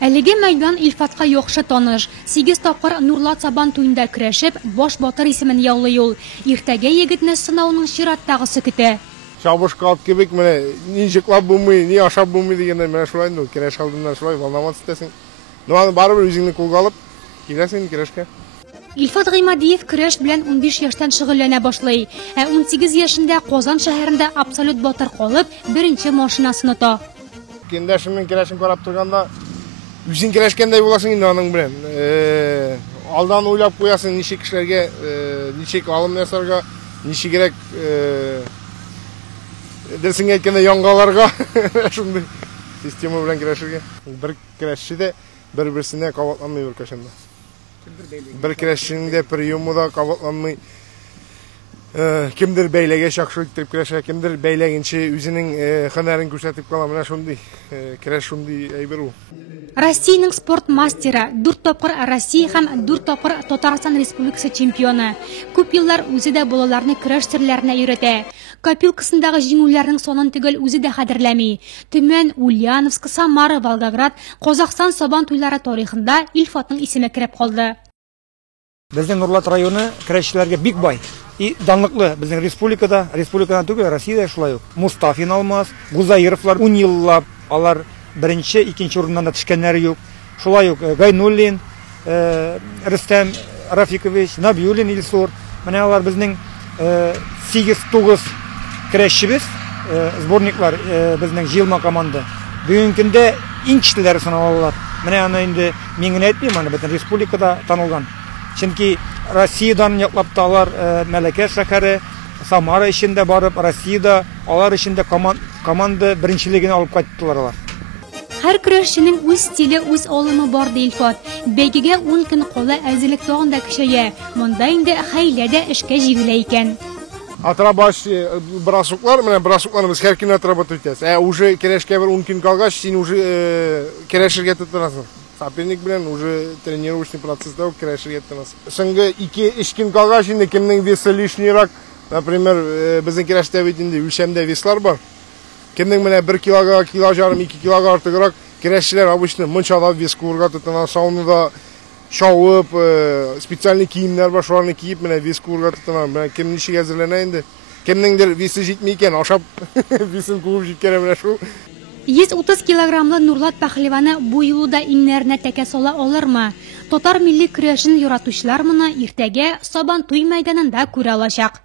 Әлеге мәйдан Илфатка яхшы таныш. 8 тапкыр Нурлат Сабан туенда көрәшеп, баш батыр исемен яулый ул. Иртәгә егетне сынауның чираттагысы көтә. Чабышка алып кебек, менә ни җыклап булмый, ни ашап булмый дигәндә менә шулай инде, көрәш алдыннан шулай волновать итәсең. Аны барыбер үзеңне кулга алып киләсең көрәшкә. Илфат Гыймадиев көрәш белән 15 яшьтән шөгыльләнә башлый. 18 яшендә Казан шәһәрендә абсолют батыр калып, беренче машинасын ота. Кендәшемнең көрәшен карап торганда, үзең көрәшкәндәй буласың инде аның белән. Алдан уйлап куясың, ничек эшләргә, ничек алым ясарга, ничек кирәк дөресен әйткәндә яңгаларга, шундый система белән көрәшергә. Бер көрәшче дә бер-берсенә кабатланмый бер кашында. Бер көрәшченең дә приемы да кабатланмый. Кемдер бәйләгә шакшы итеп көрәшә, кемдер бәйләгенче үзенең һөнәрен күрсәтеп кала. Менә шундый көрәш шундый әйбер ул. Россиянең спорт мастеры, 4 тапкыр Россия һәм 4 тапкыр Татарстан Республикасы чемпионы. Күп еллар үзе дә балаларны көрәш серләренә өйрәтә. Копилкасындагы җиңүләрнең сонын түгел үзе дә хәтерләми. Төмән, Ульяновск, Самара, Волгоград, Казахстан Сабан туйлары тарихында Илфатның исеме кирәп калды. Безнең Нурлат районы көрәшчеләргә бик бай. И данлыклы безнең республикадан түгел, Россиядә шулай ук. Мустафин Алмаз, Гузаировлар 10 еллап алар беренче, икенче урыннан да төшкәннәре юк. Шулай ук Гайнуллин, Рөстәм Рафикович, Набиуллин Илсур. Менә алар безнең 8-9 көрәшчебез, сборниклар безнең җыелма команда. Бүгенге көндә иң көчлеләре саналалар. Менә аны инде мин генә әйтмим, аны бөтен республикада танылган. Чөнки Россиядан яклап та алар Мәләкәш шәһәре, Самара эчендә барып, Россиядә алар эчендә команда беренчелегенә алып кайттылар алар. Һәр көрәшченең үз стиле, үз алымы бар ди Илфат. Бәйгегә 10 көн кала әзерлек тагын да көчәя. Монда инде хәйлә дә эшкә җигелә икән. Отрабатывать бросуклар, менә бросукларны без һәр көн отрабатывать итәбез. Уже көрәшкә бер 10 көн калгач, син уже көрәшергә тотынасың. Соперник белән уже тренировочный процесста көрәшергә тотынасың. Соңгы 2-3 көн калгач инде кемнең весы лишнирак, например, безнең көрәштә бит инде үлчәмдә веслар бар. Кемнең менә 1 килога, кило жарым, 2 килога артыграк көрәшчеләр обычно мунчалап вес курга тотына, саунада шауып, специальный киемнәр бар, шуларны киеп менә вес курга тотына. Менә кем ничек әзерләнә инде. Кемнеңдер весе җитми икән, ашап весен куып җиткән менә шул. 130 килограммлы Нурлат пәһлеваны бу юлда иңнәренә тәкә сала алырмы? Татар милли көрәшен яратучылар моны иртәгә Сабан туй мәйданында күрә алачак.